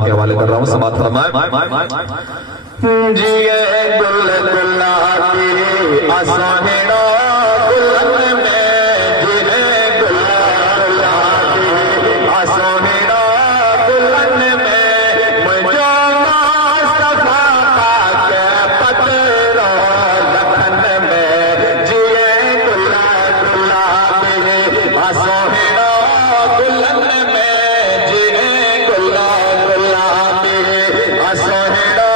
समातों के हवाले कर रहा हूँ। समात फरमाए जिए गुल गुलाबी आसोहेड़ा गुलन में जिए गुल गुलाबी आसोहेड़ा गुलन में मुझो सफा के पतरा लखन में जिए गुल गुलाबी आसोहेड़ा गुलन में जिए गुल गुलाबी आसोहेड़ा